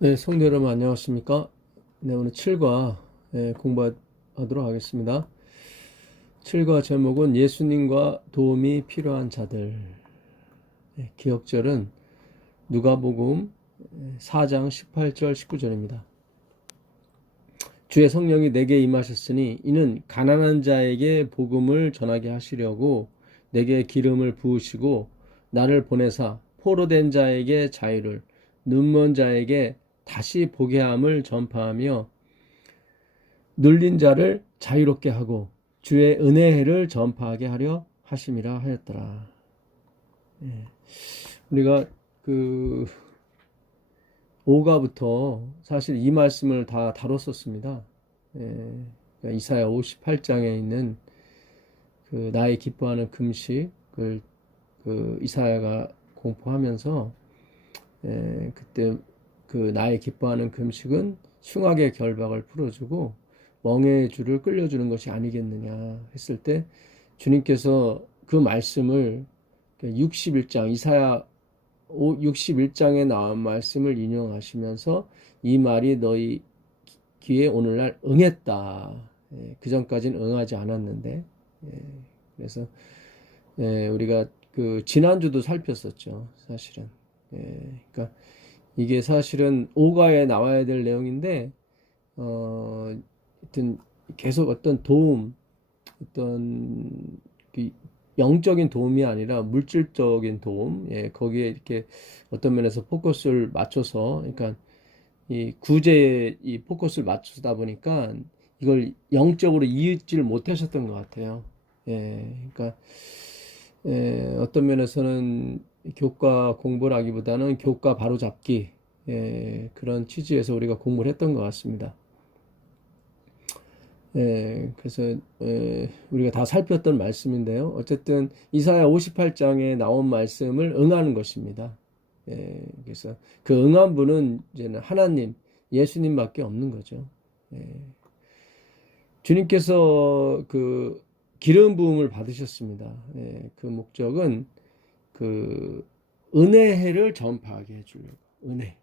네, 성도 여러분 안녕하십니까? 네, 오늘 7과 공부하도록 하겠습니다. 7과 제목은 예수님과 도움이 필요한 자들. 기억절은 누가복음 4장 18절 19절입니다. 주의 성령이 내게 임하셨으니 이는 가난한 자에게 복음을 전하게 하시려고 내게 기름을 부으시고 나를 보내사 포로된 자에게 자유를 눈먼 자에게 다시 보게 함을 전파하며 눌린 자를 자유롭게 하고 주의 은혜를 전파하게 하려 하심이라 하였더라. 우리가 그 5가부터 사실 이 말씀을 다 다뤘었습니다. 그러니까 이사야 58장에 있는 그 나의 기뻐하는 금식을 그 이사야가 공포하면서 그때 그 나의 기뻐하는 금식은 흉악의 결박을 풀어주고 멍에의 줄을 끌려주는 것이 아니겠느냐 했을 때 주님께서 그 말씀을 61장 이사야 61장에 나온 말씀을 인용하시면서 이 말이 너희 귀에 오늘날 응했다. 그 전까지는 응하지 않았는데 그래서 우리가 그 지난주도 살폈었죠. 사실은 그러니까 이게 사실은 오가에 나와야 될 내용인데 하여튼 계속 어떤 도움, 어떤 그 영적인 도움이 아니라 물질적인 도움, 거기에 이렇게 어떤 면에서 포커스를 맞춰서, 그러니까 이 구제에 이 포커스를 맞추다 보니까 이걸 영적으로 이해지를 못하셨던 것 같아요. 그러니까 어떤 면에서는 교과 공부라기보다는 교과 바로잡기 그런 취지에서 우리가 공부를 했던 것 같습니다. 그래서 우리가 다 살폈던 말씀인데요. 어쨌든 이사야 58장에 나온 말씀을 응하는 것입니다. 그래서 그 응한 분은 이제는 하나님, 예수님밖에 없는 거죠. 주님께서 그 기름 부음을 받으셨습니다. 그 목적은 그 은혜를 전파하게 해주려고. 은혜.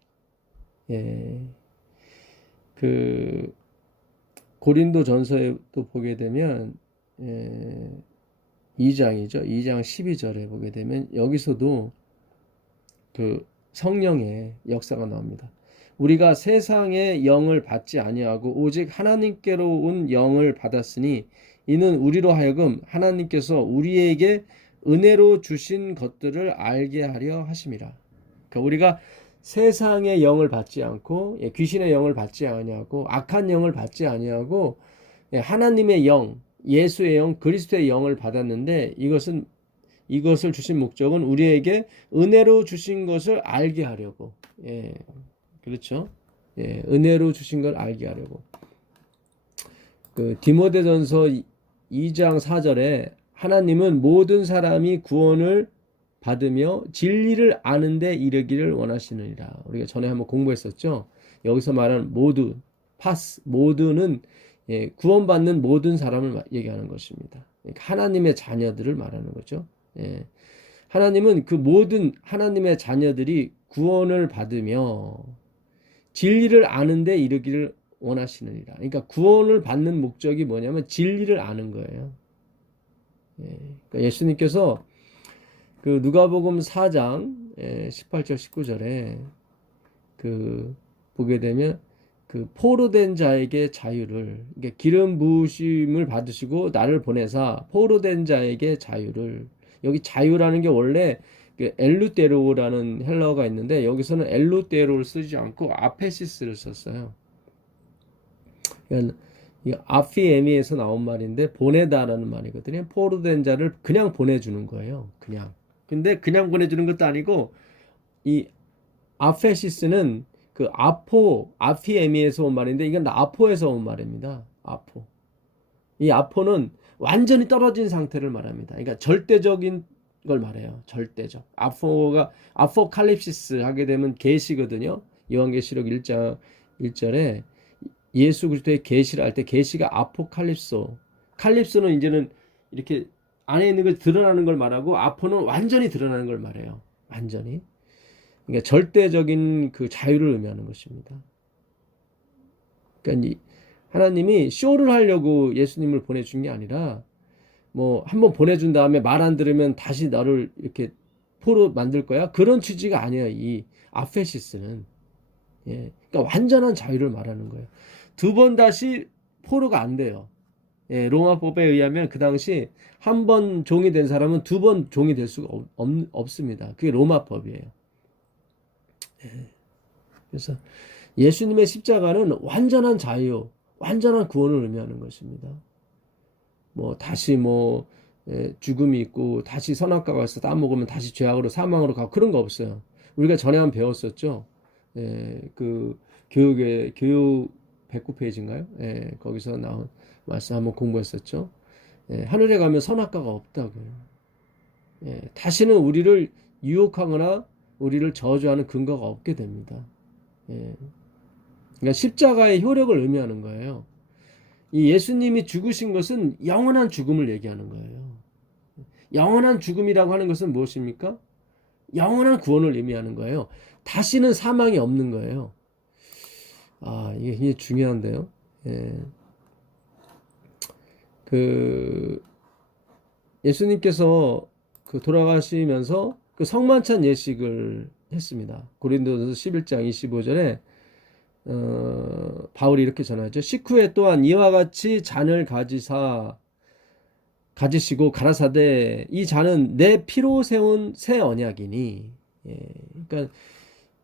그 고린도 전서에 또 보게 되면 2장이죠. 2장 12절에 보게 되면 여기서도 그 성령의 역사가 나옵니다. 우리가 세상의 영을 받지 아니하고 오직 하나님께로 온 영을 받았으니 이는 우리로 하여금 하나님께서 우리에게 은혜로 주신 것들을 알게 하려 하심이라. 그러니까 우리가 세상의 영을 받지 않고 귀신의 영을 받지 아니하고 악한 영을 받지 아니하고 하나님의 영, 예수의 영, 그리스도의 영을 받았는데 이것을 주신 목적은 우리에게 은혜로 주신 것을 알게 하려고. 그렇죠? 은혜로 주신 걸 알게 하려고. 그 디모데전서 2장 4절에 하나님은 모든 사람이 구원을 받으며 진리를 아는 데 이르기를 원하시느니라. 우리가 전에 한번 공부했었죠. 여기서 말하는 모두, 파스, 모두는 구원받는 모든 사람을 얘기하는 것입니다. 그러니까 하나님의 자녀들을 말하는 거죠. 하나님은 그 모든 하나님의 자녀들이 구원을 받으며 진리를 아는 데 이르기를 원하시느니라. 그러니까 구원을 받는 목적이 뭐냐면 진리를 아는 거예요. 그러니까 예수님께서 그 누가복음 4장 18절 19절에 그 보게 되면 그 포로된 자에게 자유를, 그러니까 기름 부으심을 받으시고 나를 보내사 포로된 자에게 자유를, 여기 자유라는 게 원래 그 엘루테로라는 헬라어가 있는데 여기서는 엘루테로를 쓰지 않고 아페시스를 썼어요. 그러니까 이 아피에미에서 나온 말인데 보내다라는 말이거든요. 포로된 자를 그냥 보내주는 거예요. 그냥. 근데 그냥 보내주는 것도 아니고 이 아페시스는 그 아피에미에서 온 말인데 이건 아포에서 온 말입니다. 아포. 이 아포는 완전히 떨어진 상태를 말합니다. 그러니까 절대적인 걸 말해요. 절대적. 아포칼립시스 하게 되면 계시거든요. 요한계시록 1장 1절에 예수 그리스도의 계시를 할 때 계시가 아포칼립소. 칼립소는 이제는 이렇게 안에 있는 걸 드러나는 걸 말하고 아포는 완전히 드러나는 걸 말해요. 완전히. 그러니까 절대적인 그 자유를 의미하는 것입니다. 그러니까 하나님이 쇼를 하려고 예수님을 보내준 게 아니라 뭐 한번 보내준 다음에 말 안 들으면 다시 너를 이렇게 포로 만들 거야, 그런 취지가 아니에요. 이 아페시스는. 예, 그러니까 완전한 자유를 말하는 거예요. 두 번 다시 포로가 안 돼요. 예, 로마법에 의하면 그 당시 한 번 종이 된 사람은 두 번 종이 될 수가 없습니다. 그게 로마법이에요. 예, 그래서 예수님의 십자가는 완전한 자유, 완전한 구원을 의미하는 것입니다. 뭐 다시 뭐 죽음이 있고 다시 선악과가 가서 따먹으면 다시 죄악으로 사망으로 가고 그런 거 없어요. 우리가 전에 한번 배웠었죠. 그 교육 109페이지인가요? 거기서 나온 말씀 한번 공부했었죠. 하늘에 가면 선악과가 없다고요. 다시는 우리를 유혹하거나 우리를 저주하는 근거가 없게 됩니다. 그러니까 십자가의 효력을 의미하는 거예요. 이 예수님이 죽으신 것은 영원한 죽음을 얘기하는 거예요. 영원한 죽음이라고 하는 것은 무엇입니까? 영원한 구원을 의미하는 거예요. 다시는 사망이 없는 거예요. 아, 이게 중요한데요. 그 예수님께서 그 돌아가시면서 그 성만찬 예식을 했습니다. 고린도전서 11장 25절에 바울이 이렇게 전하죠. 식후에 또한 이와 같이 잔을 가지시고 가라사대 이 잔은 내 피로 세운 새 언약이니. 그러니까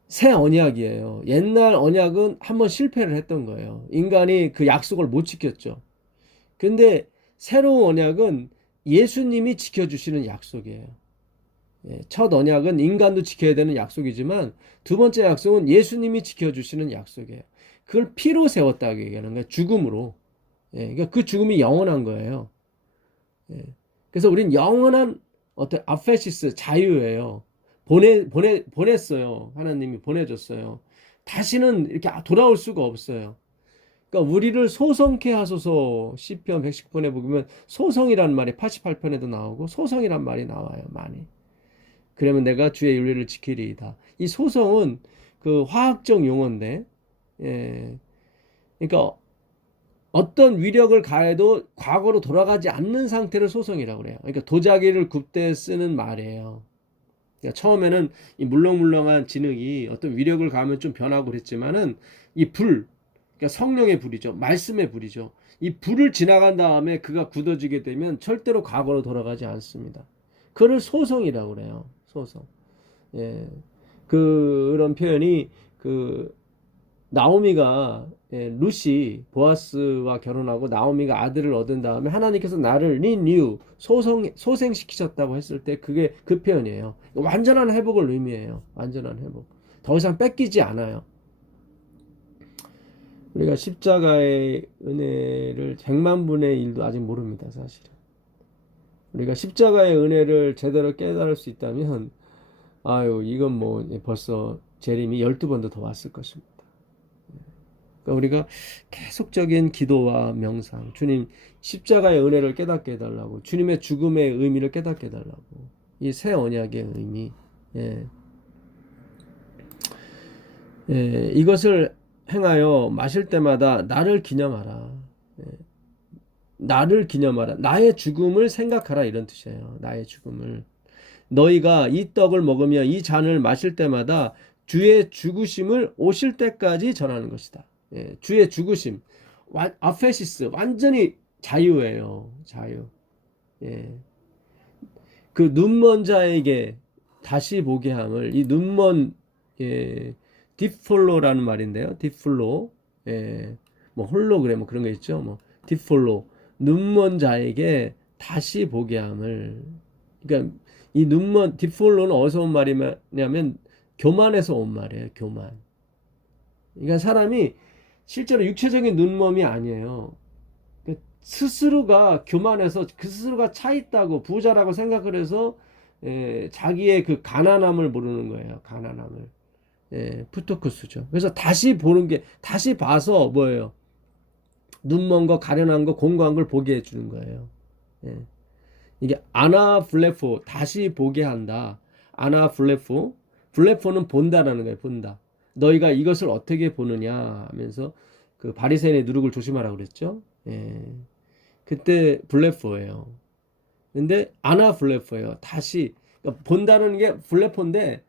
새 언약이에요. 옛날 언약은 한번 실패를 했던 거예요. 인간이 그 약속을 못 지켰죠. 근데 새로운 언약은 예수님이 지켜주시는 약속이에요. 첫 언약은 인간도 지켜야 되는 약속이지만 두 번째 약속은 예수님이 지켜주시는 약속이에요. 그걸 피로 세웠다고 얘기하는 거예요. 죽음으로. 그러니까 그 죽음이 영원한 거예요. 그래서 우린 영원한 어떤 아페시스 자유예요. 보냈어요. 하나님이 보내줬어요. 다시는 이렇게 돌아올 수가 없어요. 그러니까 우리를 소성케 하소서. 시편 119편에 보면 소성이라는 말이 88편에도 나오고 소성이란 말이 나와요. 많이. 그러면 내가 주의 윤리를 지키리이다. 이 소성은 그 화학적 용어인데, 그러니까 어떤 위력을 가해도 과거로 돌아가지 않는 상태를 소성이라고 그래요. 그러니까 도자기를 굽때 쓰는 말이에요. 그러니까 처음에는 이 물렁물렁한 진흙이 어떤 위력을 가하면 좀 변하고 그랬지만은 이 불, 그러니까 성령의 불이죠. 말씀의 불이죠. 이 불을 지나간 다음에 그가 굳어지게 되면 절대로 과거로 돌아가지 않습니다. 그걸 소성이라고 그래요. 소성. 그런 표현이 나오미가 루시 보아스와 결혼하고 나오미가 아들을 얻은 다음에 하나님께서 나를 리뉴 소생시키셨다고 했을 때 그게 그 표현이에요. 완전한 회복을 의미해요. 완전한 회복. 더 이상 뺏기지 않아요. 우리가 십자가의 은혜를 100만 분의 1도 아직 모릅니다. 사실은. 우리가 십자가의 은혜를 제대로 깨달을 수 있다면 이건 뭐 벌써 재림이 12번도 더 왔을 것입니다. 그러니까 우리가 계속적인 기도와 명상, 주님 십자가의 은혜를 깨닫게 해달라고, 주님의 죽음의 의미를 깨닫게 해달라고, 이 새 언약의 의미, 이것을 행하여 마실 때마다 나를 기념하라. 나를 기념하라. 나의 죽음을 생각하라. 이런 뜻이에요. 나의 죽음을. 너희가 이 떡을 먹으며 이 잔을 마실 때마다 주의 죽으심을 오실 때까지 전하는 것이다. 주의 죽으심. 아페시스. 완전히 자유예요. 자유. 그 눈먼 자에게 다시 보게 함을, 이 눈먼, 딥폴로라는 말인데요. 딥폴로. 뭐 홀로그램 그런 거 있죠. 뭐 딥폴로. 눈먼 자에게 다시 보게 함을. 그러니까 이 딥폴로는 어디서 온 말이냐면 교만에서 온 말이에요. 교만. 그러니까 사람이 실제로 육체적인 눈먼이 아니에요. 그러니까 스스로가 교만해서 그 스스로가 차 있다고 부자라고 생각을 해서 자기의 그 가난함을 모르는 거예요. 가난함을. 푸토크스죠. 그래서 다시 보는 게, 다시 봐서 뭐예요? 눈먼 거, 가련한 거, 공고한 걸 보게 해주는 거예요. 이게 아나블레포, 다시 보게 한다. 아나블레포. 블레포는 본다라는 거예요. 본다. 너희가 이것을 어떻게 보느냐 하면서 그 바리새인의 누룩을 조심하라고 그랬죠. 예. 그때 블레포예요. 근데 아나 블레포예요. 다시 그러니까 본다는 게 블레포인데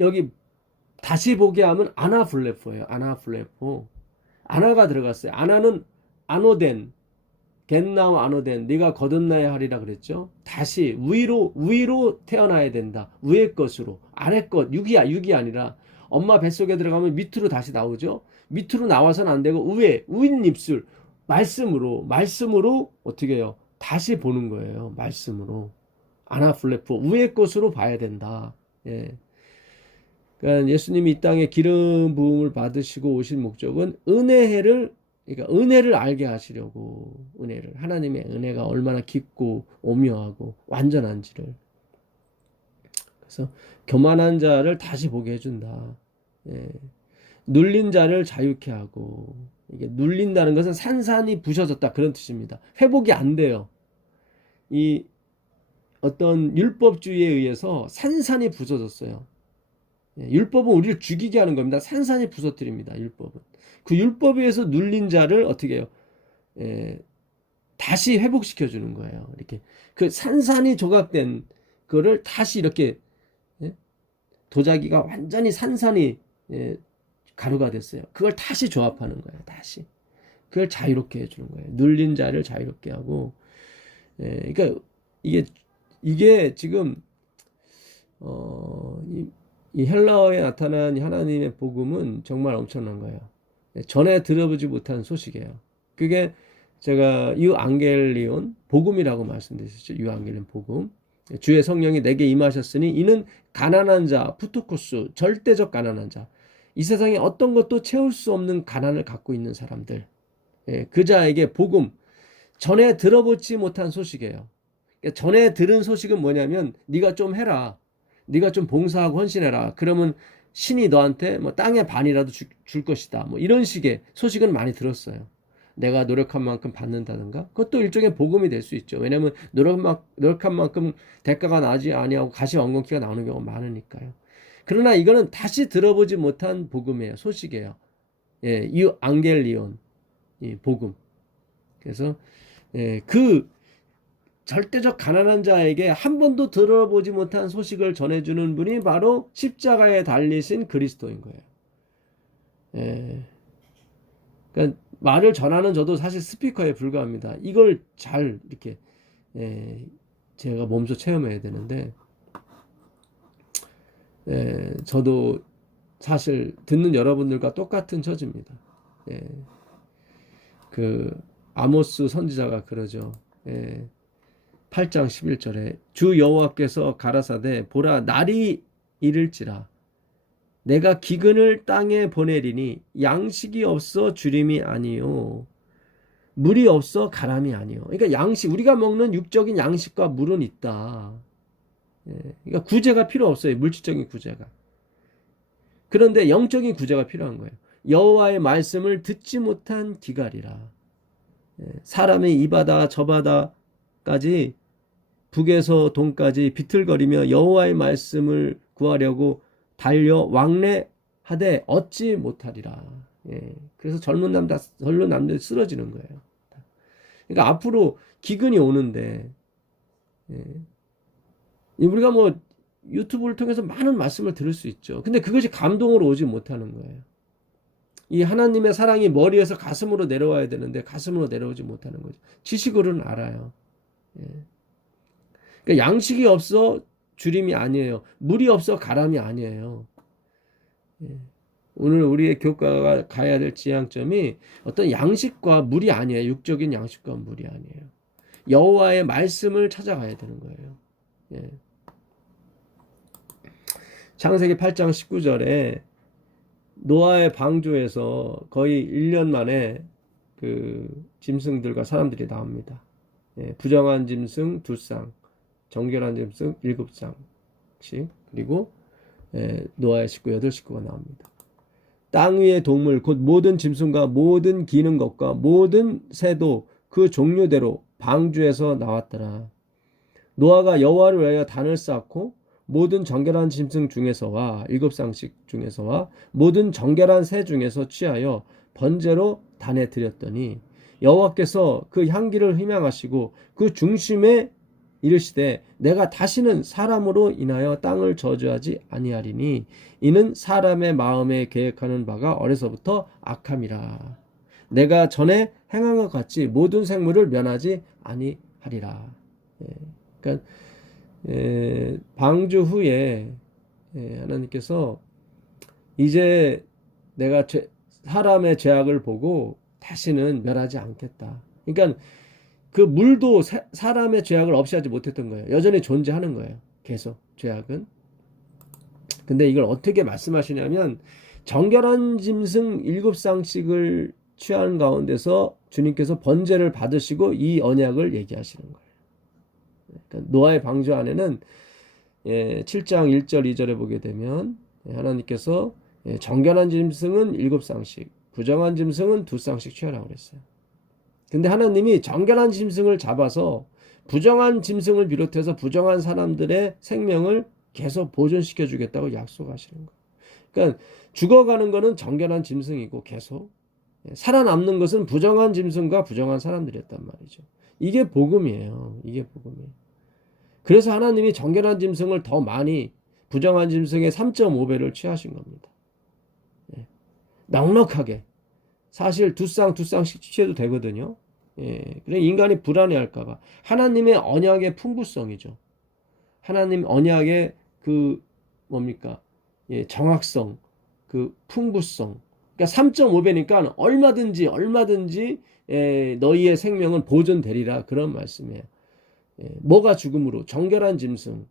여기 다시 보게 하면 아나 블레포예요. 아나 블레포. 아나가 들어갔어요. 아나는 아노덴, 겟나우 아노덴, 네가 거듭나야 하리라 그랬죠. 다시 위로 태어나야 된다. 위의 것으로. 아래 것, 육이 아니라 엄마 뱃속에 들어가면 밑으로 다시 나오죠. 밑으로 나와서는 안 되고 위인 입술, 말씀으로 어떻게 해요? 다시 보는 거예요. 말씀으로. 아나 블레포, 위의 것으로 봐야 된다. 예. 그러니까 예수님이 이 땅에 기름 부음을 받으시고 오신 목적은 그러니까 은혜를 알게 하시려고, 하나님의 은혜가 얼마나 깊고 오묘하고 완전한지를. 그래서 교만한 자를 다시 보게 해준다. 예. 눌린 자를 자유케 하고, 이게 눌린다는 것은 산산이 부셔졌다 그런 뜻입니다. 회복이 안 돼요. 이 어떤 율법주의에 의해서 산산이 부서졌어요. 율법은 우리를 죽이게 하는 겁니다. 산산이 부서뜨립니다. 율법은. 그 율법에 의해서 눌린 자를 어떻게 해요? 다시 회복시켜 주는 거예요. 이렇게 그 산산이 조각된 거를 다시 이렇게 도자기가 완전히 산산이 가루가 됐어요. 그걸 다시 조합하는 거예요. 다시 그걸 자유롭게 해주는 거예요. 눌린 자를 자유롭게 하고. 그러니까 이게 지금 이 헬라어에 나타난 하나님의 복음은 정말 엄청난 거예요. 전에 들어보지 못한 소식이에요. 그게 제가 유앙겔리온 복음이라고 말씀드렸죠. 유앙겔리온 복음. 주의 성령이 내게 임하셨으니 이는 가난한 자, 푸토코스, 절대적 가난한 자. 이 세상에 어떤 것도 채울 수 없는 가난을 갖고 있는 사람들. 그 자에게 복음, 전에 들어보지 못한 소식이에요. 전에 들은 소식은 뭐냐면 네가 좀 해라. 네가 좀 봉사하고 헌신해라. 그러면 신이 너한테 뭐 땅의 반이라도 줄 것이다. 뭐 이런 식의 소식은 많이 들었어요. 내가 노력한 만큼 받는다든가. 그것도 일종의 복음이 될 수 있죠. 왜냐하면 노력한 만큼 대가가 나지 아니하고 가시 엉겅퀴가 나오는 경우가 많으니까요. 그러나 이거는 다시 들어보지 못한 복음이에요. 소식이에요. 이 앙겔리온, 이 복음. 그래서 그 절대적 가난한 자에게 한 번도 들어보지 못한 소식을 전해주는 분이 바로 십자가에 달리신 그리스도인 거예요. 그러니까 말을 전하는 저도 사실 스피커에 불과합니다. 이걸 잘 이렇게 제가 몸소 체험해야 되는데 저도 사실 듣는 여러분들과 똑같은 처지입니다. 그 아모스 선지자가 그러죠. 8장 11절에 주 여호와께서 가라사대 보라 날이 이를지라 내가 기근을 땅에 보내리니 양식이 없어 주림이 아니요 물이 없어 가람이 아니요. 그러니까 양식, 우리가 먹는 육적인 양식과 물은 있다. 그러니까 구제가 필요 없어요. 물질적인 구제가. 그런데 영적인 구제가 필요한 거예요. 여호와의 말씀을 듣지 못한 기갈이라. 사람의 이 바다 저 바다까지 북에서 동까지 비틀거리며 여호와의 말씀을 구하려고 달려 왕래하되 얻지 못하리라. 그래서 젊은 남자들이 쓰러지는 거예요. 그러니까 앞으로 기근이 오는데 우리가 뭐 유튜브를 통해서 많은 말씀을 들을 수 있죠. 근데 그것이 감동으로 오지 못하는 거예요. 이 하나님의 사랑이 머리에서 가슴으로 내려와야 되는데 가슴으로 내려오지 못하는 거죠. 지식으로는 알아요. 그러니까 양식이 없어 주림이 아니에요. 물이 없어 가람이 아니에요. 오늘 우리의 교과가 가야 될 지향점이 어떤 양식과 물이 아니에요. 육적인 양식과 물이 아니에요. 여호와의 말씀을 찾아가야 되는 거예요. 창세기 8장 19절에 노아의 방주에서 거의 1년 만에 그 짐승들과 사람들이 나옵니다. 부정한 짐승 2쌍, 정결한 짐승 7쌍씩, 그리고 노아의 식구 8식구가 나옵니다. 땅 위의 동물 곧 모든 짐승과 모든 기는 것과 모든 새도 그 종류대로 방주에서 나왔더라. 노아가 여호와를 위하여 단을 쌓고 모든 정결한 짐승 중에서와 일곱 쌍씩 중에서와 모든 정결한 새 중에서 취하여 번제로 단에 드렸더니 여호와께서 그 향기를 희망하시고 그 중심에 이르시되 내가 다시는 사람으로 인하여 땅을 저주하지 아니하리니 이는 사람의 마음에 계획하는 바가 어려서부터 악함이라. 내가 전에 행한 것 같이 모든 생물을 면하지 아니하리라. 그러니까 방주 후에 하나님께서 이제 내가 사람의 죄악을 보고 다시는 멸하지 않겠다. 그러니까 그 물도 사람의 죄악을 없애하지 못했던 거예요. 여전히 존재하는 거예요. 계속 죄악은. 근데 이걸 어떻게 말씀하시냐면 정결한 짐승 7쌍씩을 취하는 가운데서 주님께서 번제를 받으시고 이 언약을 얘기하시는 거예요. 그러니까 노아의 방주 안에는 7장 1절 2절에 보게 되면 하나님께서 정결한 짐승은 7쌍씩, 부정한 짐승은 2쌍씩 취하라고 그랬어요. 근데 하나님이 정결한 짐승을 잡아서 부정한 짐승을 비롯해서 부정한 사람들의 생명을 계속 보존시켜 주겠다고 약속하시는 거예요. 그러니까 죽어가는 것은 정결한 짐승이고 계속 살아남는 것은 부정한 짐승과 부정한 사람들이었단 말이죠. 이게 복음이에요. 이게 복음이에요. 그래서 하나님이 정결한 짐승을 더 많이 부정한 짐승의 3.5배를 취하신 겁니다. 넉넉하게. 사실 두 쌍씩 취해도 되거든요. 그래 인간이 불안해할까봐. 하나님의 언약의 풍부성이죠. 하나님 언약의 그 뭡니까? 정확성, 그 풍부성. 그러니까 3.5배니까 얼마든지 너희의 생명은 보존되리라 그런 말씀이에요. 뭐가 죽음으로? 정결한 짐승.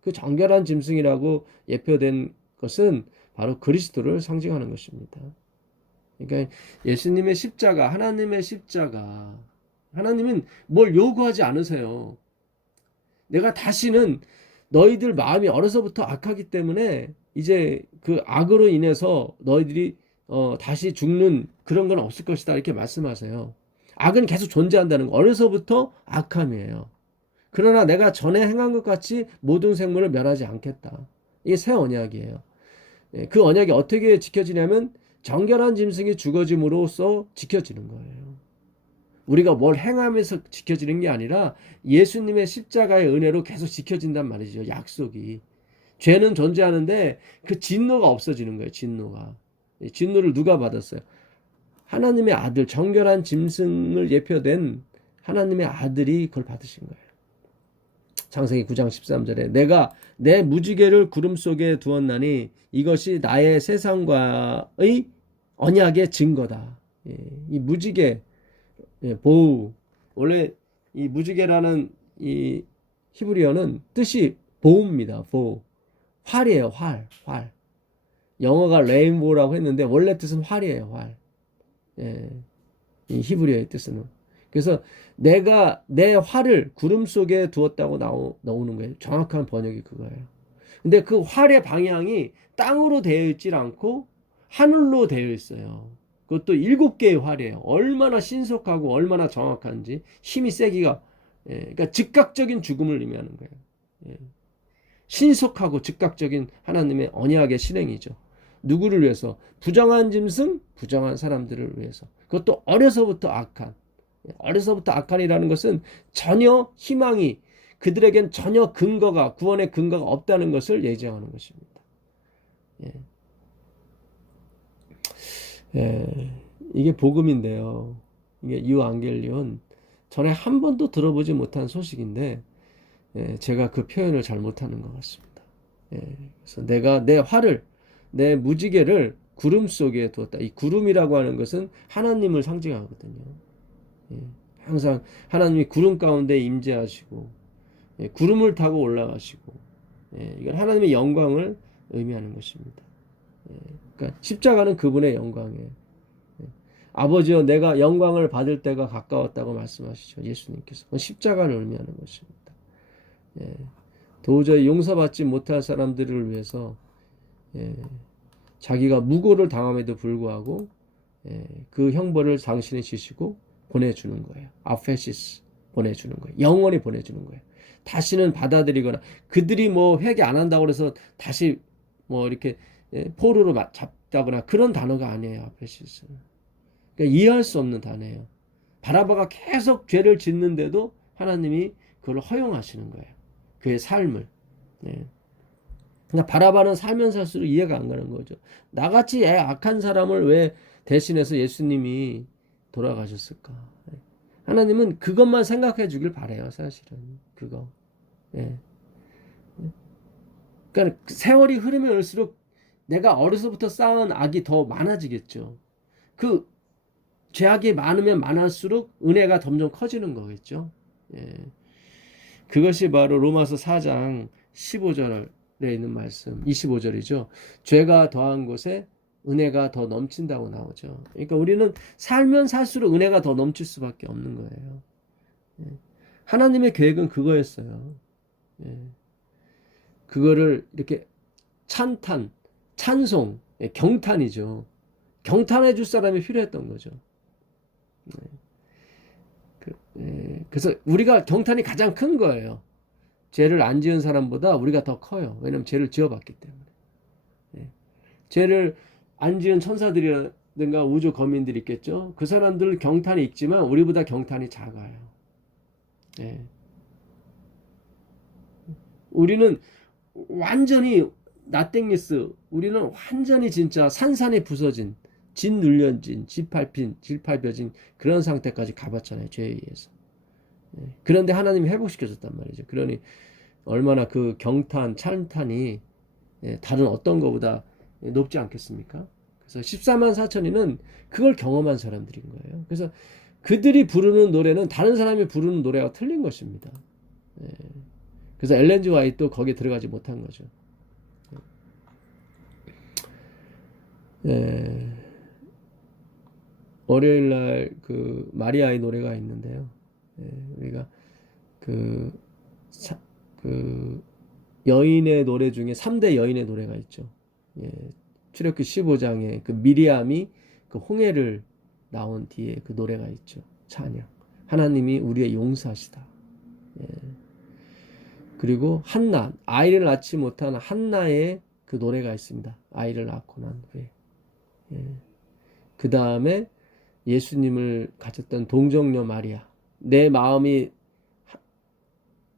그 정결한 짐승이라고 예표된 것은 바로 그리스도를 상징하는 것입니다. 그러니까 예수님의 십자가, 하나님의 십자가, 하나님은 뭘 요구하지 않으세요. 내가 다시는 너희들 마음이 어려서부터 악하기 때문에 이제 그 악으로 인해서 너희들이 다시 죽는 그런 건 없을 것이다 이렇게 말씀하세요. 악은 계속 존재한다는 거. 어려서부터 악함이에요. 그러나 내가 전에 행한 것 같이 모든 생물을 멸하지 않겠다. 이게 새 언약이에요. 그 언약이 어떻게 지켜지냐면 정결한 짐승이 죽어짐으로써 지켜지는 거예요. 우리가 뭘 행하면서 지켜지는 게 아니라 예수님의 십자가의 은혜로 계속 지켜진단 말이죠. 약속이. 죄는 존재하는데 그 진노가 없어지는 거예요. 진노가. 진노를 누가 받았어요? 하나님의 아들, 정결한 짐승을 예표된 하나님의 아들이 그걸 받으신 거예요. 창세기 9장 13절에 내가 내 무지개를 구름 속에 두었나니 이것이 나의 세상과의 언약의 증거다. 이 무지개, 보우. 원래 이 무지개라는 이 히브리어는 뜻이 보우입니다. 보우. 활이에요. 활. 영어가 레인보우라고 했는데 원래 뜻은 활이에요. 활. 이 히브리어의 뜻은. 그래서 내가 내 활을 구름 속에 두었다고 나오는 거예요. 정확한 번역이 그거예요. 근데 그 활의 방향이 땅으로 되어 있질 않고 하늘로 되어 있어요. 그것도 7개의 활이에요. 얼마나 신속하고 얼마나 정확한지 힘이 세기가 그러니까 즉각적인 죽음을 의미하는 거예요. 신속하고 즉각적인 하나님의 언약의 실행이죠. 누구를 위해서? 부정한 짐승, 부정한 사람들을 위해서. 그것도 어려서부터 악한이라는 것은 전혀 희망이 그들에겐 전혀 근거가 구원의 근거가 없다는 것을 예정하는 것입니다. 이게 복음인데요. 이게 유앙겔리온 전에 한 번도 들어보지 못한 소식인데 제가 그 표현을 잘 못하는 것 같습니다. 그래서 내가 내 활을 내 무지개를 구름 속에 두었다. 이 구름이라고 하는 것은 하나님을 상징하거든요. 항상 하나님이 구름 가운데 임재하시고 구름을 타고 올라가시고 이건 하나님의 영광을 의미하는 것입니다. 그러니까 십자가는 그분의 영광이에요. 아버지여 내가 영광을 받을 때가 가까웠다고 말씀하시죠. 예수님께서. 그건 십자가를 의미하는 것입니다. 도저히 용서받지 못할 사람들을 위해서 자기가 무고를 당함에도 불구하고 그 형벌을 당신이 지시고 보내주는 거예요. 아페시스 보내주는 거예요. 영원히 보내주는 거예요. 다시는 받아들이거나 그들이 뭐 회개 안 한다고 해서 다시 뭐 이렇게 포로로 잡다거나 그런 단어가 아니에요. 아페시스는. 그러니까 이해할 수 없는 단어예요. 바라바가 계속 죄를 짓는데도 하나님이 그걸 허용하시는 거예요. 그의 삶을. 예. 그러니까 바라바는 살면 살수록 이해가 안 가는 거죠. 나같이 악한 사람을 왜 대신해서 예수님이 돌아가셨을까? 하나님은 그것만 생각해 주길 바래요, 사실은. 그거. 예. 그러니까 세월이 흐르면 올수록 내가 어려서부터 쌓은 악이 더 많아지겠죠. 그 죄악이 많으면 많을수록 은혜가 점점 커지는 거겠죠. 예. 그것이 바로 로마서 4장 15절에 있는 말씀, 25절이죠. 죄가 더한 곳에 은혜가 더 넘친다고 나오죠. 그러니까 우리는 살면 살수록 은혜가 더 넘칠 수밖에 없는 거예요. 예. 하나님의 계획은 그거였어요. 예. 그거를 이렇게 찬탄, 찬송, 경탄이죠. 경탄해 줄 사람이 필요했던 거죠. 그래서 우리가 경탄이 가장 큰 거예요. 죄를 안 지은 사람보다 우리가 더 커요. 왜냐하면 죄를 지어봤기 때문에. 죄를 안 지은 천사들이라든가 우주 거민들이 있겠죠. 그 사람들 경탄이 있지만 우리보다 경탄이 작아요. 우리는 완전히 나땡니스, 우리는 완전히 진짜 산산이 부서진, 짓눌려진, 질팔벼진 그런 상태까지 가봤잖아요. 죄에 의해서. 그런데 하나님이 회복시켜줬단 말이죠. 그러니 얼마나 그 경탄, 찬탄이 다른 어떤 것보다 높지 않겠습니까? 그래서 14만 4천이는 그걸 경험한 사람들인 거예요. 그래서 그들이 부르는 노래는 다른 사람이 부르는 노래와 틀린 것입니다. 그래서 엘렌 지 화이트도 거기에 들어가지 못한 거죠. 월요일 날 그 마리아의 노래가 있는데요. 우리가 그 여인의 노래 중에 3대 여인의 노래가 있죠. 출애굽기 15장에 그 미리암이 그 홍해를 나온 뒤에 그 노래가 있죠. 찬양. 하나님이 우리의 용사시다. 그리고 한나, 아이를 낳지 못한 한나의 그 노래가 있습니다. 아이를 낳고 난 후에. 그 다음에 예수님을 가졌던 동정녀 마리아. 내 마음이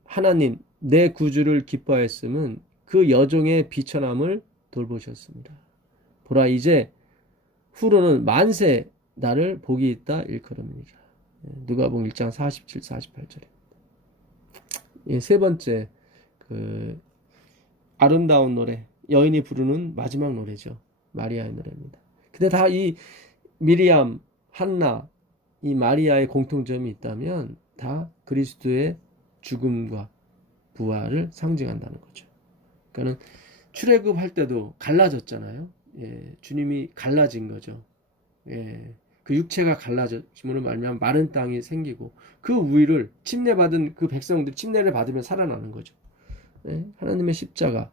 하나님, 내 구주를 기뻐했음은 그 여종의 비천함을 돌보셨습니다. 보라, 이제 후로는 만세 나를 복이 있다 일컬음이니라. 누가복음 1장 47, 48절입니다. 세 번째, 그 아름다운 노래, 여인이 부르는 마지막 노래죠. 마리아의 노래입니다. 근데 다 이 미리암, 한나, 이 마리아의 공통점이 있다면 다 그리스도의 죽음과 부활을 상징한다는 거죠. 그러니까 출애굽할 때도 갈라졌잖아요. 주님이 갈라진 거죠. 그 육체가 갈라짐으로 말미암아 마른 땅이 생기고 그 우위를 침례받은 그 백성들 침례를 받으면 살아나는 거죠. 하나님의 십자가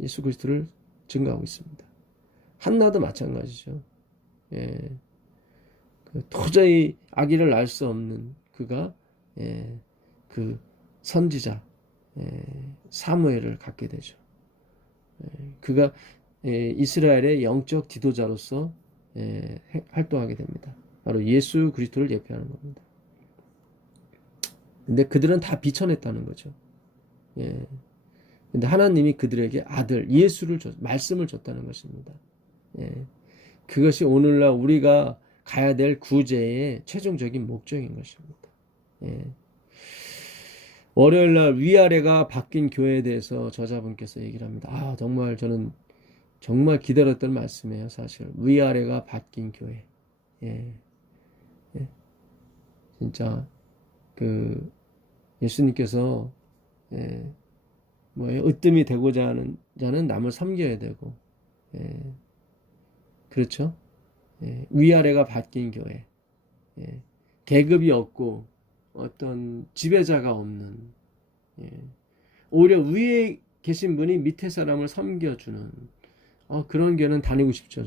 예수 그리스도를 증거하고 있습니다. 한나도 마찬가지죠. 도저히 아기를 낳을 수 없는 그가 그 선지자 사무엘을 갖게 되죠. 그가 이스라엘의 영적 지도자로서 활동하게 됩니다. 바로 예수 그리스도를 예표하는 겁니다. 근데 그들은 다 비천했다는 거죠. 근데 하나님이 그들에게 아들 예수를 말씀을 줬다는 것입니다. 그것이 오늘날 우리가 가야 될 구제의 최종적인 목적인 것입니다. 월요일날 위아래가 바뀐 교회에 대해서 저자분께서 얘기를 합니다. 정말 저는 정말 기다렸던 말씀이에요. 사실 위아래가 바뀐 교회. 진짜 그 예수님께서 으뜸이 되고자 하는 자는 남을 섬겨야 되고, 그렇죠? 위아래가 바뀐 교회. 계급이 없고 어떤 지배자가 없는, 오히려 위에 계신 분이 밑에 사람을 섬겨주는 그런 교회는 다니고 싶죠.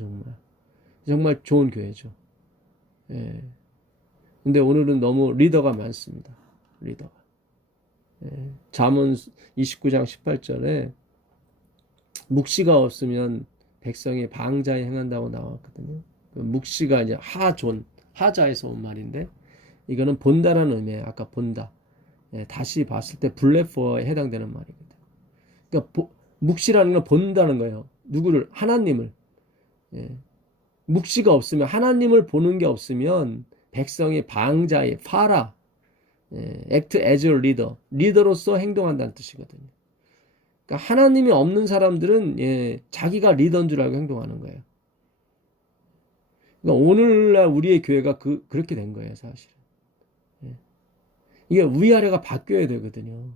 정말 좋은 교회죠. 근데 오늘은 너무 리더가 많습니다. 리더가. 잠언 29장 18절에 묵시가 없으면 백성이 방자에 행한다고 나왔거든요. 그 묵시가 이제 하자에서 온 말인데 이거는 본다라는 의미예요. 아까 본다. 다시 봤을 때 블레포어에 해당되는 말이거든요. 그러니까 묵시라는 건 본다는 거예요. 누구를? 하나님을. 묵시가 없으면 하나님을 보는 게 없으면 백성이 방자에 파라. act as a leader. 리더로서 행동한다는 뜻이거든요. 그러니까 하나님이 없는 사람들은 자기가 리더인 줄 알고 행동하는 거예요. 그러니까 오늘날 우리의 교회가 그렇게 된 거예요, 사실은. 이게 위아래가 바뀌어야 되거든요.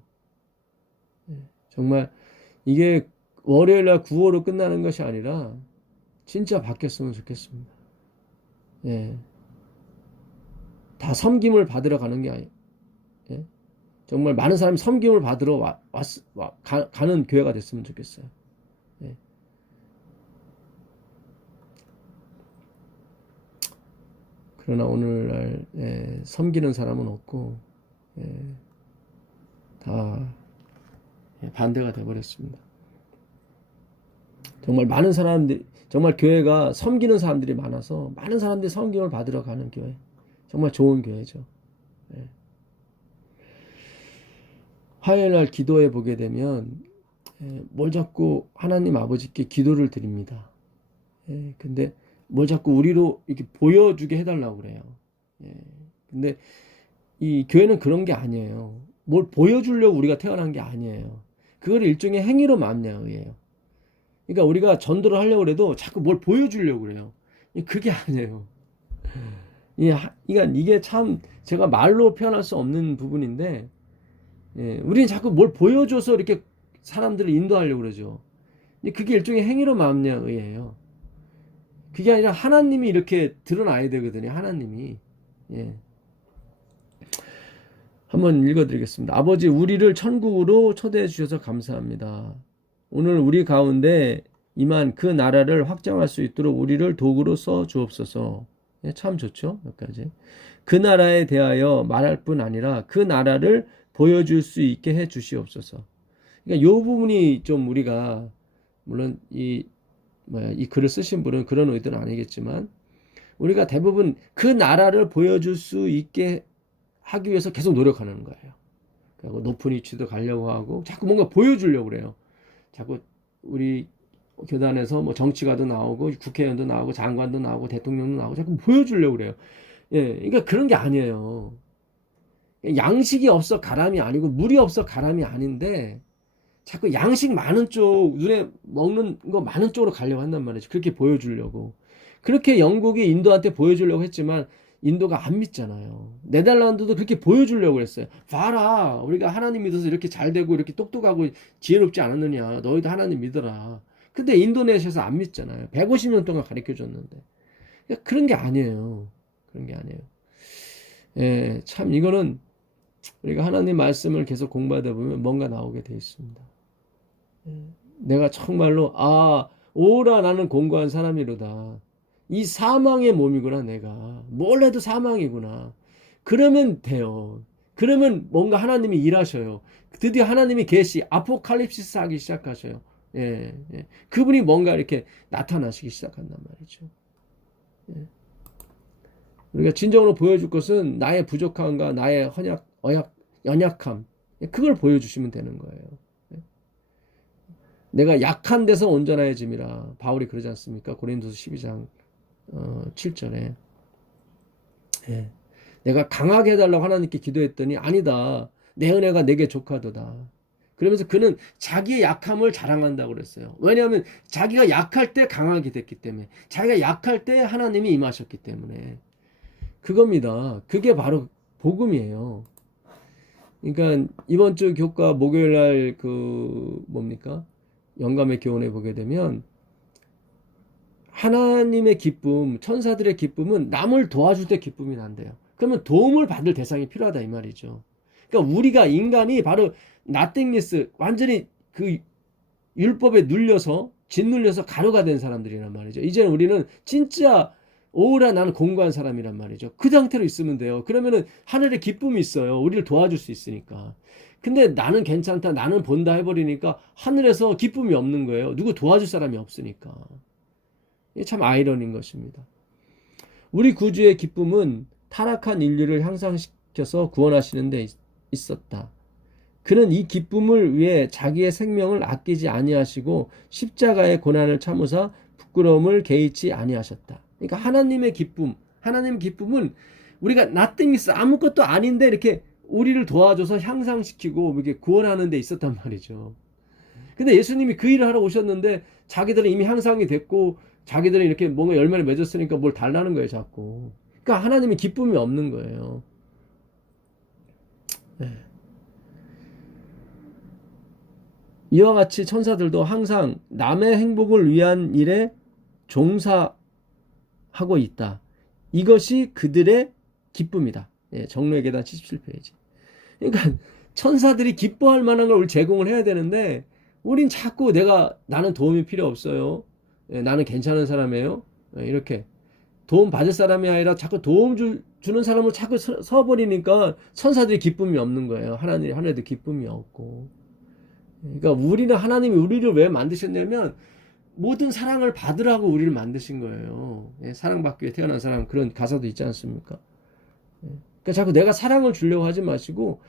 정말 이게 월요일날 구호로 끝나는 것이 아니라 진짜 바뀌었으면 좋겠습니다. 다 섬김을 받으러 가는 게 아니에요. 정말 많은 사람이 섬김을 받으러 가는 교회가 됐으면 좋겠어요. 그러나 오늘날 섬기는 사람은 없고 다 반대가 돼버렸습니다. 정말 많은 사람들이 정말 교회가 섬기는 사람들이 많아서 많은 사람들이 섬김을 받으러 가는 교회, 정말 좋은 교회죠. 화요일날 기도해 보게 되면 뭘 자꾸 하나님 아버지께 기도를 드립니다. 근데 뭘 자꾸 우리로 이렇게 보여주게 해달라고 그래요. 근데 이 교회는 그런 게 아니에요. 뭘 보여주려고 우리가 태어난 게 아니에요. 그걸 일종의 행위로 만나요. 그러니까 우리가 전도를 하려고 해도 자꾸 뭘 보여주려고 그래요. 그게 아니에요. 이게 참 제가 말로 표현할 수 없는 부분인데, 우리는 자꾸 뭘 보여줘서 이렇게 사람들을 인도하려고 그러죠. 그게 일종의 행위로 만나요. 그게 아니라 하나님이 이렇게 드러나야 되거든요. 하나님이. 한번 읽어드리겠습니다. 아버지, 우리를 천국으로 초대해 주셔서 감사합니다. 오늘 우리 가운데 임한 그 나라를 확장할 수 있도록 우리를 도구로 써 주옵소서. 참 좋죠? 여기까지. 그 나라에 대하여 말할 뿐 아니라 그 나라를 보여줄 수 있게 해 주시옵소서. 그러니까 이 부분이 좀 우리가, 물론 이 글을 쓰신 분은 그런 의도는 아니겠지만, 우리가 대부분 그 나라를 보여줄 수 있게 하기 위해서 계속 노력하는 거예요. 그리고 높은 위치도 가려고 하고 자꾸 뭔가 보여주려고 그래요. 자꾸 우리 교단에서 뭐 정치가도 나오고 국회의원도 나오고 장관도 나오고 대통령도 나오고 자꾸 보여주려고 그래요. 그러니까 그런 게 아니에요. 양식이 없어 가람이 아니고 물이 없어 가람이 아닌데 자꾸 양식 많은 쪽, 눈에 먹는 거 많은 쪽으로 가려고 한단 말이죠. 그렇게 보여주려고. 그렇게 영국이 인도한테 보여주려고 했지만 인도가 안 믿잖아요. 네덜란드도 그렇게 보여주려고 했어요. 봐라, 우리가 하나님 믿어서 이렇게 잘 되고 이렇게 똑똑하고 지혜롭지 않았느냐. 너희도 하나님 믿어라. 근데 인도네시아에서 안 믿잖아요. 150년 동안 가르쳐줬는데. 그런 게 아니에요. 그런 게 아니에요. 참 이거는 우리가 하나님 말씀을 계속 공부하다 보면 뭔가 나오게 돼 있습니다. 내가 정말로 오라 나는 공고한 사람이로다. 이 사망의 몸이구나. 내가 뭘 해도 사망이구나. 그러면 돼요. 그러면 뭔가 하나님이 일하셔요. 드디어 하나님이 계시 아포칼립시스 하기 시작하셔요. 그분이 뭔가 이렇게 나타나시기 시작한단 말이죠. 우리가 진정으로 보여줄 것은 나의 부족함과 나의 연약함, 그걸 보여주시면 되는 거예요. 내가 약한 데서 온전해짐이라 바울이 그러지 않습니까? 고린도서 12장 7절에. 내가 강하게 해달라고 하나님께 기도했더니 아니다, 내 은혜가 내게 족하도다. 그러면서 그는 자기의 약함을 자랑한다고 그랬어요. 왜냐하면 자기가 약할 때 강하게 됐기 때문에, 자기가 약할 때 하나님이 임하셨기 때문에. 그겁니다. 그게 바로 복음이에요. 그러니까 이번 주 교과 목요일 날 영감의 교훈에 보게 되면 하나님의 기쁨, 천사들의 기쁨은 남을 도와줄 때 기쁨이 난대요. 그러면 도움을 받을 대상이 필요하다 이 말이죠. 그러니까 우리가 인간이 바로 nothingness, 완전히 그 율법에 눌려서 짓눌려서 가루가 된 사람들이란 말이죠. 이제는 우리는 진짜 오라 나는 공고한 사람이란 말이죠. 그 상태로 있으면 돼요. 그러면은 하늘의 기쁨이 있어요. 우리를 도와줄 수 있으니까. 근데 나는 괜찮다, 나는 본다 해버리니까 하늘에서 기쁨이 없는 거예요. 누구 도와줄 사람이 없으니까. 이게 참 아이러니인 것입니다. 우리 구주의 기쁨은 타락한 인류를 향상시켜서 구원하시는 데 있었다. 그는 이 기쁨을 위해 자기의 생명을 아끼지 아니하시고 십자가의 고난을 참으사 부끄러움을 개의치 아니하셨다. 그러니까 하나님의 기쁨, 하나님의 기쁨은 우리가 나띵이스 아무것도 아닌데 이렇게 우리를 도와줘서 향상시키고 이렇게 구원하는 데 있었단 말이죠. 근데 예수님이 그 일을 하러 오셨는데 자기들은 이미 향상이 됐고 자기들은 이렇게 뭔가 열매를 맺었으니까 뭘 달라는 거예요, 자꾸. 그러니까 하나님의 기쁨이 없는 거예요. 네. 이와 같이 천사들도 항상 남의 행복을 위한 일에 종사하고 있다. 이것이 그들의 기쁨이다. 예, 정로의 계단 77페이지. 그러니까 천사들이 기뻐할 만한 걸 우리 제공을 해야 되는데 우린 자꾸 나는 도움이 필요 없어요. 예, 나는 괜찮은 사람이에요. 예, 이렇게 도움 받을 사람이 아니라 자꾸 도움 주는 사람을 자꾸 서버리니까 천사들이 기쁨이 없는 거예요. 하나님도 기쁨이 없고. 그러니까 하나님이 우리를 왜 만드셨냐면 모든 사랑을 받으라고 우리를 만드신 거예요. 예, 사랑받기 위해 태어난 사람, 그런 가사도 있지 않습니까? 예, 그러니까 자꾸 내가 사랑을 주려고 하지 마시고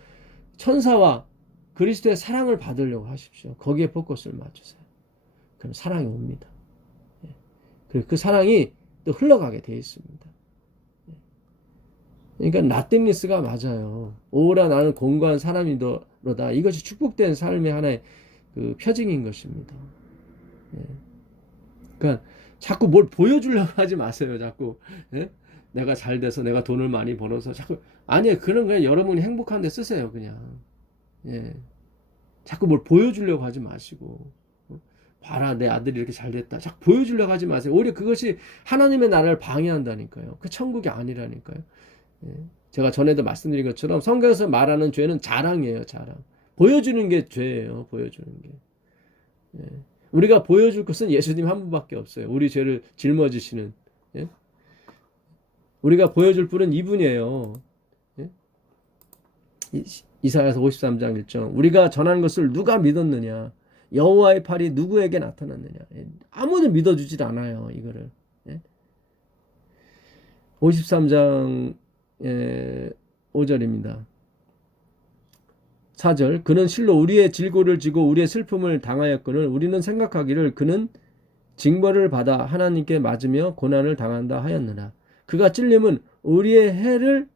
천사와 그리스도의 사랑을 받으려고 하십시오. 거기에 포커스를 맞추세요. 그럼 사랑이 옵니다. 예, 그리고 그 사랑이 또 흘러가게 되어 있습니다. 예, 그러니까 나댐니스가 맞아요. 오라 나는 공고한 사람이로다. 이것이 축복된 삶의 하나의 그 표징인 것입니다. 예. 그러니까 자꾸 뭘 보여주려고 하지 마세요. 자꾸 예? 내가 잘 돼서 내가 돈을 많이 벌어서 자꾸 아니에요. 그냥 여러분이 행복한데 쓰세요. 그냥 예. 자꾸 뭘 보여주려고 하지 마시고 봐라 내 아들이 이렇게 잘 됐다. 자꾸 보여주려고 하지 마세요. 오히려 그것이 하나님의 나라를 방해한다니까요. 그 천국이 아니라니까요. 예. 제가 전에도 말씀드린 것처럼 성경에서 말하는 죄는 자랑이에요. 자랑. 보여주는 게 죄예요. 보여주는 게. 예. 우리가 보여줄 것은 예수님 한 분밖에 없어요. 우리 죄를 짊어지시는. 예? 우리가 보여줄 분은 이분이에요. 예? 이사야서 53장 1절. 우리가 전한 것을 누가 믿었느냐? 여호와의 팔이 누구에게 나타났느냐? 예? 아무도 믿어주질 않아요. 이거를. 예? 53장 5절입니다. 4절. 그는 실로 우리의 질고를 지고 우리의 슬픔을 당하였거늘 우리는 생각하기를 그는 징벌을 받아 하나님께 맞으며 고난을 당한다 하였느라. 그가 찔림은 우리의 해를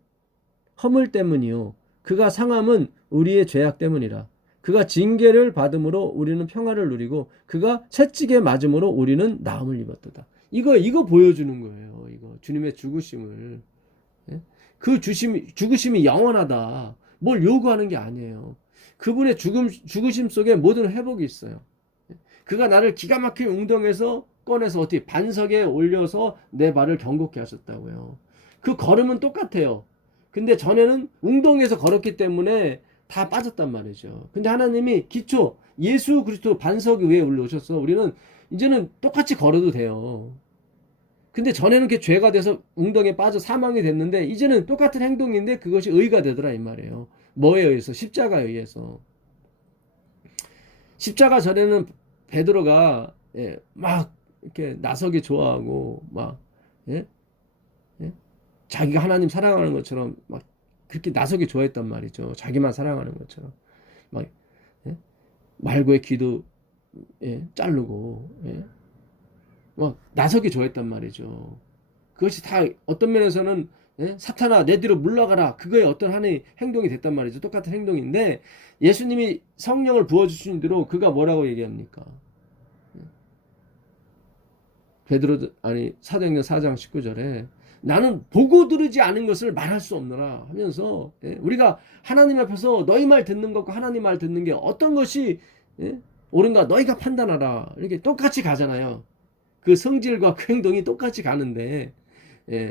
허물 때문이요 그가 상함은 우리의 죄악 때문이라. 그가 징계를 받음으로 우리는 평화를 누리고 그가 채찍에 맞음으로 우리는 나음을 입었도다. 이거 보여주는 거예요. 이거 주님의 죽으심을. 예? 그 죽으심이 영원하다. 뭘 요구하는 게 아니에요. 그분의 죽으심 속에 모든 회복이 있어요. 그가 나를 기가 막힌 웅덩에서 꺼내서 어떻게 반석에 올려서 내 발을 견고케 하셨다고요. 그 걸음은 똑같아요. 근데 전에는 웅덩에서 걸었기 때문에 다 빠졌단 말이죠. 근데 하나님이 기초 예수 그리스도 반석 위에 올려오셔서 우리는 이제는 똑같이 걸어도 돼요. 근데 전에는 그게 죄가 돼서 웅덩이에 빠져 사망이 됐는데 이제는 똑같은 행동인데 그것이 의가 되더라 이 말이에요. 뭐에 의해서? 십자가에 의해서. 십자가 전에는 베드로가 막 이렇게 나서기 좋아하고 막 예? 예? 자기가 하나님 사랑하는 것처럼 막 그렇게 나서기 좋아했단 말이죠. 자기만 사랑하는 것처럼 막 예? 말고의 귀도 자르고 막 나서기 좋아했단 말이죠. 그것이 다 어떤 면에서는 사탄아 내 뒤로 물러가라 그거의 어떤 하나의 행동이 됐단 말이죠. 똑같은 행동인데 예수님이 성령을 부어주신 대로 그가 뭐라고 얘기합니까? 사도행전 4장 19절에 나는 보고 들으지 않은 것을 말할 수 없노라 하면서 우리가 하나님 앞에서 너희 말 듣는 것과 하나님 말 듣는 게 어떤 것이 옳은가 너희가 판단하라 이렇게 똑같이 가잖아요. 그 성질과 그 행동이 똑같이 가는데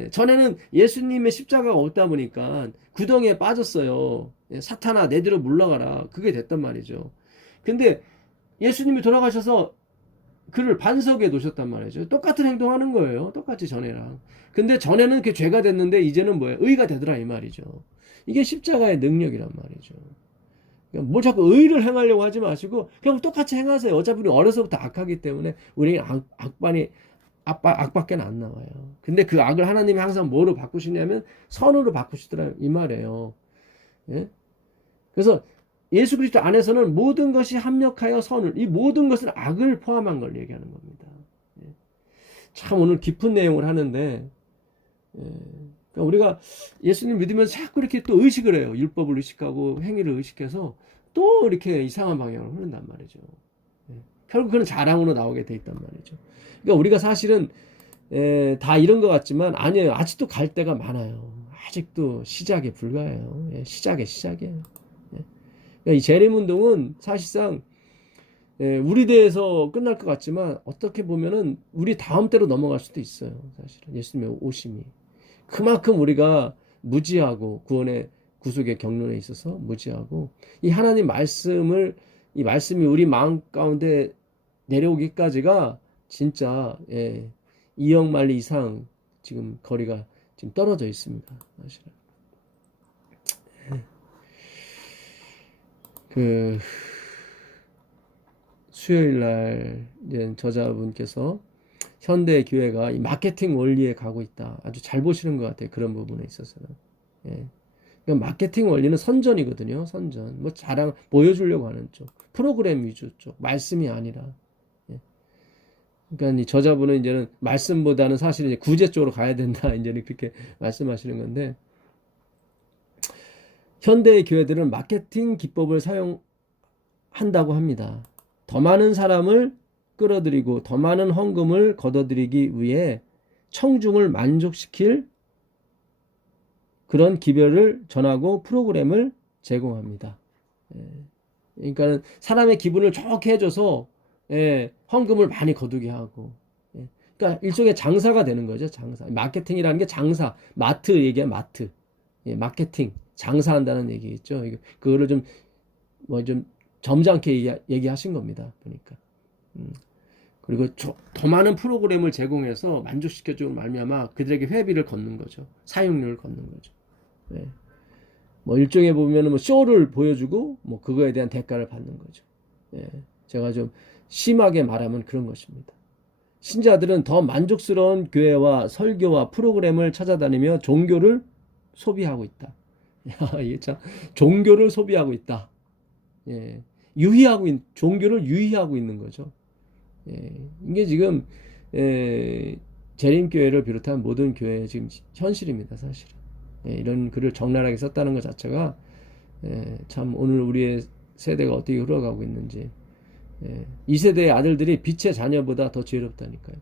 전에는 예수님의 십자가가 없다 보니까 구덩이에 빠졌어요. 사탄아 내 뒤로 물러가라 그게 됐단 말이죠. 근데 예수님이 돌아가셔서 그를 반석에 놓으셨단 말이죠. 똑같은 행동하는 거예요. 똑같이 전에랑. 근데 전에는 그게 죄가 됐는데 이제는 뭐예요? 의가 되더라 이 말이죠. 이게 십자가의 능력이란 말이죠. 뭘 자꾸 의를 행하려고 하지 마시고 그냥 똑같이 행하세요. 어차피 우리 어려서부터 악하기 때문에 우리 악밖에 안 나와요. 근데 그 악을 하나님이 항상 뭐로 바꾸시냐면 선으로 바꾸시더라 이 말이에요. 예? 그래서 예수 그리스도 안에서는 모든 것이 합력하여 선을, 이 모든 것은 악을 포함한 걸 얘기하는 겁니다. 예. 참 오늘 깊은 내용을 하는데, 그러니까 우리가 예수님 믿으면서 자꾸 이렇게 또 의식을 해요. 율법을 의식하고 행위를 의식해서 또 이렇게 이상한 방향으로 흐른단 말이죠. 예. 결국 그는 자랑으로 나오게 돼 있단 말이죠. 그러니까 우리가 사실은 다 이런 것 같지만 아니에요. 아직도 갈 데가 많아요. 아직도 시작에 불과해요. 예, 시작이에요. 예. 그러니까 이 재림운동은 사실상 우리 대에서 끝날 것 같지만 어떻게 보면은 우리 다음 때로 넘어갈 수도 있어요. 사실은 예수님의 오심이 그만큼 우리가 무지하고 구원의 구속의 경륜에 있어서 무지하고 이 하나님 말씀을 이 말씀이 우리 마음 가운데 내려오기까지가 진짜 2억 마일 이상 지금 거리가 지금 떨어져 있습니다. 사실은. 그 수요일 날 이제 저자분께서 현대 교회가 이 마케팅 원리에 가고 있다. 아주 잘 보시는 것 같아요. 그런 부분에 있어서는. 예. 그러니까 마케팅 원리는 선전이거든요. 선전. 뭐 자랑 보여주려고 하는 쪽. 프로그램 위주 쪽. 말씀이 아니라. 예. 그러니까 이 저자분은 이제는 말씀보다는 사실 이제 구제 쪽으로 가야 된다. 이제는 그렇게 말씀하시는 건데 현대의 교회들은 마케팅 기법을 사용한다고 합니다. 더 많은 사람을 끌어들이고 더 많은 헌금을 걷어들이기 위해 청중을 만족시킬 그런 기별을 전하고 프로그램을 제공합니다. 그러니까 사람의 기분을 좋게 해줘서 헌금을 많이 거두게 하고 그러니까 일종의 장사가 되는 거죠. 장사. 마케팅이라는 게 장사. 마트 얘기야 마트. 마케팅. 장사한다는 얘기겠죠. 그거를 좀 점잖게 얘기하신 겁니다. 보니까. 그리고 더 많은 프로그램을 제공해서 만족시켜주는 말미암아 그들에게 회비를 걷는 거죠. 사용료를 걷는 거죠. 네. 뭐 일종의 보면은 뭐 쇼를 보여주고 뭐 그거에 대한 대가를 받는 거죠. 네. 제가 좀 심하게 말하면 그런 것입니다. 신자들은 더 만족스러운 교회와 설교와 프로그램을 찾아다니며 종교를 소비하고 있다. 이게 참 종교를 소비하고 있다. 예. 종교를 유희하고 있는 거죠. 이게 지금 재림교회를 비롯한 모든 교회의 지금 현실입니다. 사실은. 이런 글을 적나라하게 썼다는 것 자체가 참 오늘 우리의 세대가 어떻게 흘러가고 있는지 이 세대의 아들들이 빛의 자녀보다 더 지혜롭다니까요.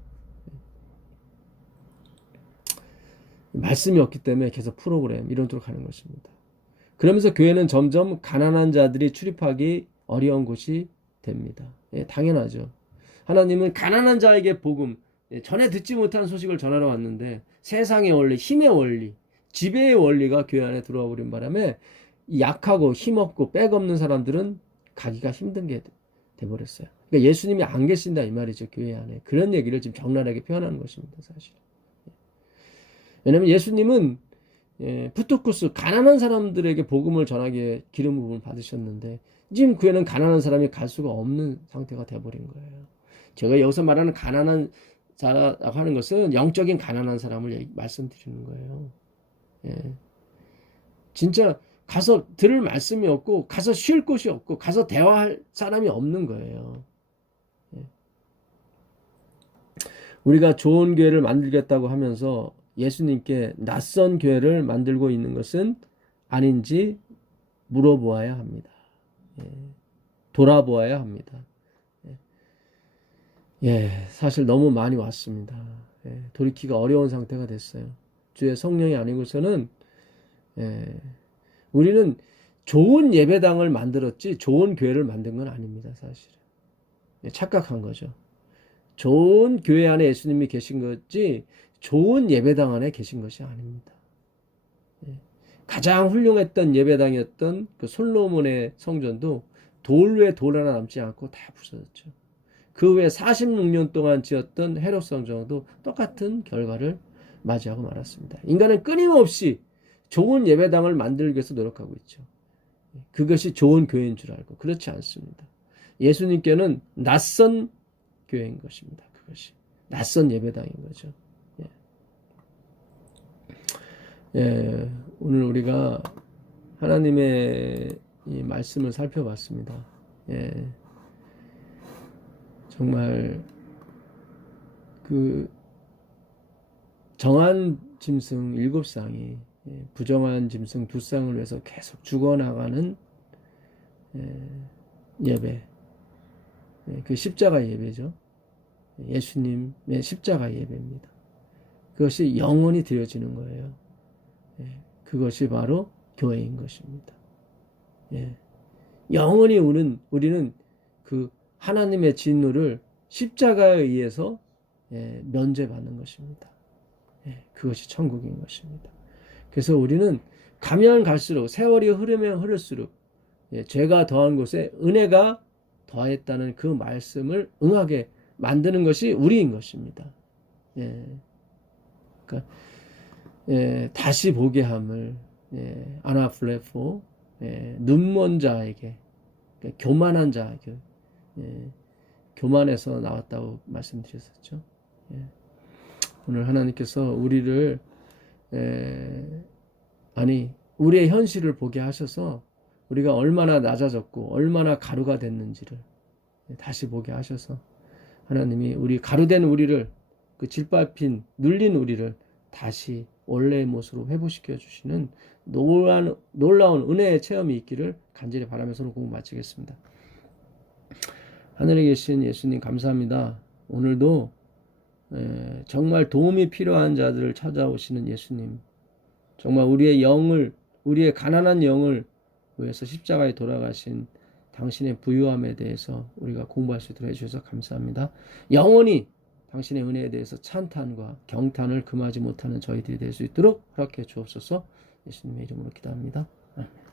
말씀이 없기 때문에 계속 프로그램 이런 쪽으로 가는 것입니다. 그러면서 교회는 점점 가난한 자들이 출입하기 어려운 곳이 됩니다. 당연하죠. 하나님은 가난한 자에게 복음, 전에 듣지 못한 소식을 전하러 왔는데 세상의 원리, 힘의 원리, 지배의 원리가 교회 안에 들어와 버린 바람에 약하고 힘없고 백 없는 사람들은 가기가 힘든 게 돼버렸어요. 그러니까 예수님이 안 계신다 이 말이죠. 교회 안에. 그런 얘기를 지금 적나라하게 표현하는 것입니다. 사실. 왜냐하면 예수님은 푸토쿠스 가난한 사람들에게 복음을 전하기에 기름 부음을 받으셨는데 지금 교회는 가난한 사람이 갈 수가 없는 상태가 돼버린 거예요. 제가 여기서 말하는 가난한 자라고 하는 것은 영적인 가난한 사람을 말씀드리는 거예요. 진짜 가서 들을 말씀이 없고 가서 쉴 곳이 없고 가서 대화할 사람이 없는 거예요. 우리가 좋은 교회를 만들겠다고 하면서 예수님께 낯선 교회를 만들고 있는 것은 아닌지 물어보아야 합니다. 돌아보아야 합니다. 사실 너무 많이 왔습니다. 돌이키기가 어려운 상태가 됐어요. 주의 성령이 아니고서는 우리는 좋은 예배당을 만들었지 좋은 교회를 만든 건 아닙니다. 사실은. 착각한 거죠. 좋은 교회 안에 예수님이 계신 거지 좋은 예배당 안에 계신 것이 아닙니다. 가장 훌륭했던 예배당이었던 그 솔로몬의 성전도 돌 외에 돌 하나 남지 않고 다 부서졌죠. 그 후에 46년 동안 지었던 헤롯 성전도 똑같은 결과를 맞이하고 말았습니다. 인간은 끊임없이 좋은 예배당을 만들기 위해서 노력하고 있죠. 그것이 좋은 교회인 줄 알고 그렇지 않습니다. 예수님께는 낯선 교회인 것입니다. 그것이 낯선 예배당인 거죠. 오늘 우리가 하나님의 이 말씀을 살펴봤습니다. 정말 그 정한 짐승 7쌍이 부정한 짐승 2쌍을 위해서 계속 죽어나가는 예배, 그 십자가 예배죠. 예수님의 십자가 예배입니다. 그것이 영원히 드려지는 거예요. 그것이 바로 교회인 것입니다. 영원히 우리는 그 하나님의 진노를 십자가에 의해서 면제받는 것입니다. 그것이 천국인 것입니다. 그래서 우리는 가면 갈수록 세월이 흐르면 흐를수록 죄가 더한 곳에 은혜가 더했다는 그 말씀을 응하게 만드는 것이 우리인 것입니다. 그러니까 다시 보게 함을 아나플레포 눈먼 자에게 그러니까 교만한 자에게 교만에서 나왔다고 말씀드렸었죠. 오늘 하나님께서 우리를 우리의 현실을 보게 하셔서 우리가 얼마나 낮아졌고 얼마나 가루가 됐는지를 다시 보게 하셔서 하나님이 우리 가루된 우리를 그 질밟힌 눌린 우리를 다시 원래의 모습으로 회복시켜 주시는 놀라운 은혜의 체험이 있기를 간절히 바라면서 오늘 공부 마치겠습니다. 하늘에 계신 예수님 감사합니다. 오늘도 정말 도움이 필요한 자들을 찾아오시는 예수님, 정말 우리의 가난한 영을 위해서 십자가에 돌아가신 당신의 부유함에 대해서 우리가 공부할 수 있도록 해주셔서 감사합니다. 영원히 당신의 은혜에 대해서 찬탄과 경탄을 금하지 못하는 저희들이 될 수 있도록 허락해 주옵소서. 예수님의 이름으로 기도합니다. 아멘.